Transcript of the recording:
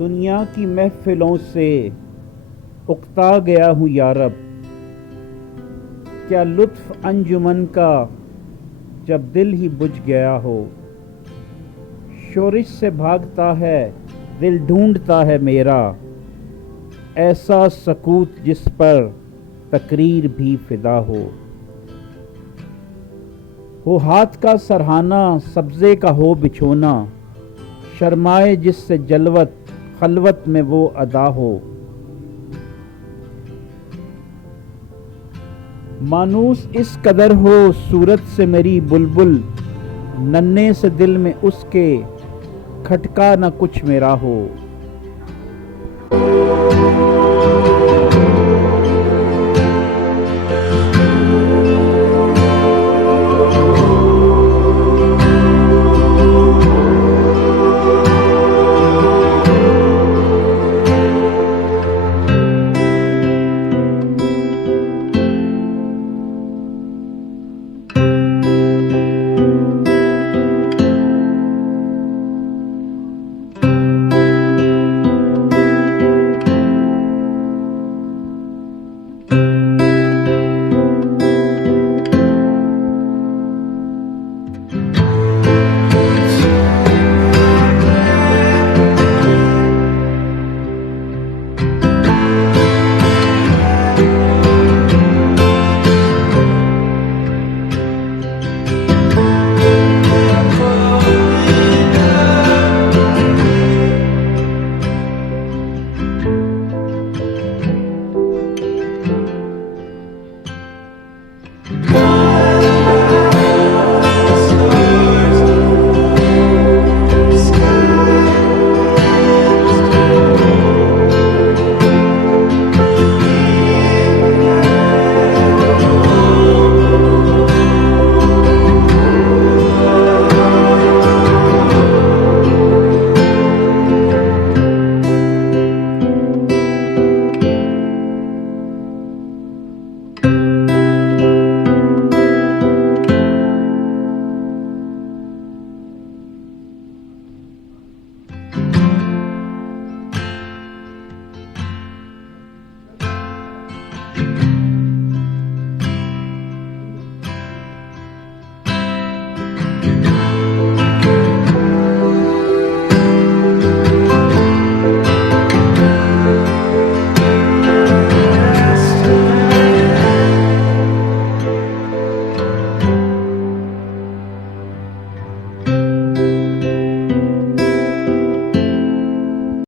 دنیا کی محفلوں سے اکتا گیا ہوں یارب، کیا لطف انجمن کا جب دل ہی بجھ گیا ہو۔ شورش سے بھاگتا ہے دل ڈھونڈتا ہے میرا، ایسا سکوت جس پر تقریر بھی فدا ہو۔ ہاتھ کا سرہانا سبزے کا ہو بچھونا، شرمائے جس سے جلوت خلوت میں وہ ادا ہو۔ مانوس اس قدر ہو صورت سے میری بلبل، ننھے سے دل میں اس کے کھٹکا نہ کچھ میرا ہو۔